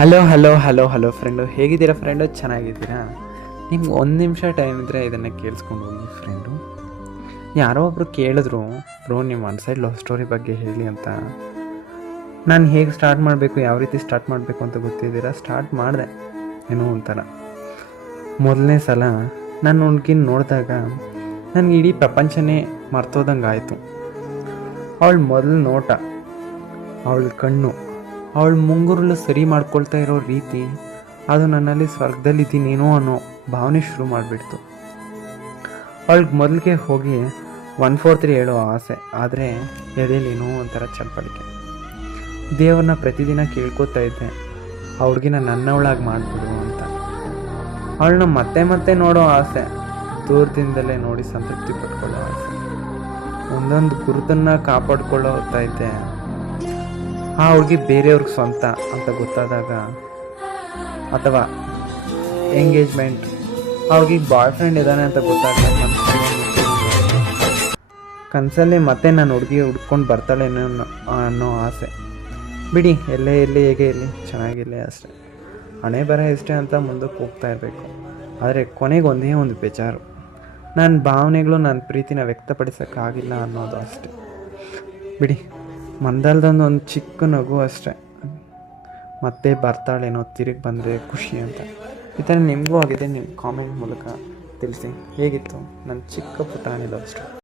Hello friend, ಹೇಗಿದ್ದೀರಾ friend? ಚೆನ್ನಾಗಿದ್ದೀರಾ? ನಿಮ್ಗೆ ಒಂದು ನಿಮಿಷ ಟೈಮ್ ಇದ್ದರೆ ಇದನ್ನು ಕೇಳಿಸ್ಕೊಂಡು ಹೋಗಿ ಫ್ರೆಂಡು. ಯಾರೋ ಒಬ್ಬರು ಕೇಳಿದ್ರು, ಬ್ರೋ ನಿಮ್ಮ ಒನ್ ಸೈಡ್ ಲವ್ ಸ್ಟೋರಿ ಬಗ್ಗೆ ಹೇಳಿ ಅಂತ. ನಾನು ಹೇಗೆ ಸ್ಟಾರ್ಟ್ ಮಾಡಬೇಕು, ಯಾವ ರೀತಿ ಸ್ಟಾರ್ಟ್ ಮಾಡಬೇಕು ಅಂತ ಗೊತ್ತಿದ್ದೀರಾ? ಸ್ಟಾರ್ಟ್ ಮಾಡಿದೆ ಏನೋ ಒಂಥರ. ಮೊದಲನೇ ಸಲ ನಾನು ಹುಡ್ಗಿನ ನೋಡಿದಾಗ ನನಗೆ ಇಡೀ ಪ್ರಪಂಚನೇ ಮರ್ತೋದಂಗೆ ಆಯಿತು. ಅವಳ ಮೊದಲು ನೋಟ, ಅವಳ ಕಣ್ಣು, ಅವಳ ಮುಂಗುರುಳು ಸರಿ ಮಾಡ್ಕೊಳ್ತಾ ಇರೋ ರೀತಿ, ಅದು ನನ್ನಲ್ಲಿ ಸ್ವರ್ಗದಲ್ಲಿದ್ದೀನೇನೋ ಅನ್ನೋ ಭಾವನೆ ಶುರು ಮಾಡಿಬಿಡ್ತು. ಅವಳಿಗೆ ಮೊದಲಿಗೆ ಹೋಗಿ 143 ಹೇಳೋ ಆಸೆ, ಆದರೆ ಎದೆಯಲ್ಲೇನೋ ಒಂಥರ ಚಪ್ಪಳಿಕೆ. ದೇವ್ರನ್ನ ಪ್ರತಿದಿನ ಕೇಳ್ಕೊತಾ ಇದ್ದೆ, ಆ ಹುಡುಗಿನ ನನ್ನವಳಾಗಿ ಮಾಡಿಬಿಡು ಅಂತ. ಅವಳನ್ನ ಮತ್ತೆ ಮತ್ತೆ ನೋಡೋ ಆಸೆ, ದೂರದಿಂದಲೇ ನೋಡಿ ಸಂತೃಪ್ತಿ ಪಡ್ಕೊಳ್ಳೋ ಆಸೆ. ಒಂದೊಂದು ಗುರುತನ್ನು ಕಾಪಾಡ್ಕೊಳ್ಳೋ ಹೋಗ್ತಾ ಇದ್ದೆ. ಆ ಹುಡುಗಿ ಬೇರೆಯವ್ರಿಗೆ ಸ್ವಂತ ಅಂತ ಗೊತ್ತಾದಾಗ, ಅಥವಾ ಎಂಗೇಜ್ಮೆಂಟ್, ಆ ಹುಡುಗಿಗೆ ಬಾಯ್ ಫ್ರೆಂಡ್ ಇದ್ದಾನೆ ಅಂತ ಗೊತ್ತಾದಾಗ ಕನಸಲ್ಲೇ ಮತ್ತೆ ನಾನು ಹುಡುಗಿ ಹುಡ್ಕೊಂಡು ಬರ್ತಾಳೇನೋ ಅನ್ನೋ ಆಸೆ. ಬಿಡಿ, ಎಲ್ಲೇ ಇರಲಿ, ಹೇಗೆ ಇರಲಿ, ಚೆನ್ನಾಗಿರಲಿ ಅಷ್ಟೆ. ಹಣೆ ಬರ ಇಷ್ಟೇ ಅಂತ ಮುಂದಕ್ಕೆ ಹೋಗ್ತಾ ಇರಬೇಕು. ಆದರೆ ಕೊನೆಗೆ ಒಂದೇ ಒಂದು ಬೇಜಾರು, ನನ್ನ ಭಾವನೆಗಳು, ನನ್ನ ಪ್ರೀತಿನ ವ್ಯಕ್ತಪಡಿಸೋಕ್ಕಾಗಿಲ್ಲ ಅನ್ನೋದು ಅಷ್ಟೆ. ಬಿಡಿ, ಮಂದಲ್ದೊಂದು ಚಿಕ್ಕ ನಗು ಅಷ್ಟೆ. ಮತ್ತೆ ಬರ್ತಾಳೇನೋ, ತಿರುಗಿ ಬಂದರೆ ಖುಷಿ ಅಂತ. ಈ ಥರ ನಿಮಗೂ ಆಗಿದೆ, ನಿಮ್ಮ ಕಾಮೆಂಟ್ ಮೂಲಕ ತಿಳಿಸಿ. ಹೇಗಿತ್ತು ನನ್ನ ಚಿಕ್ಕ ಪುಟಾಣಿ ಲವ್ ಸ್ಟೋರಿ?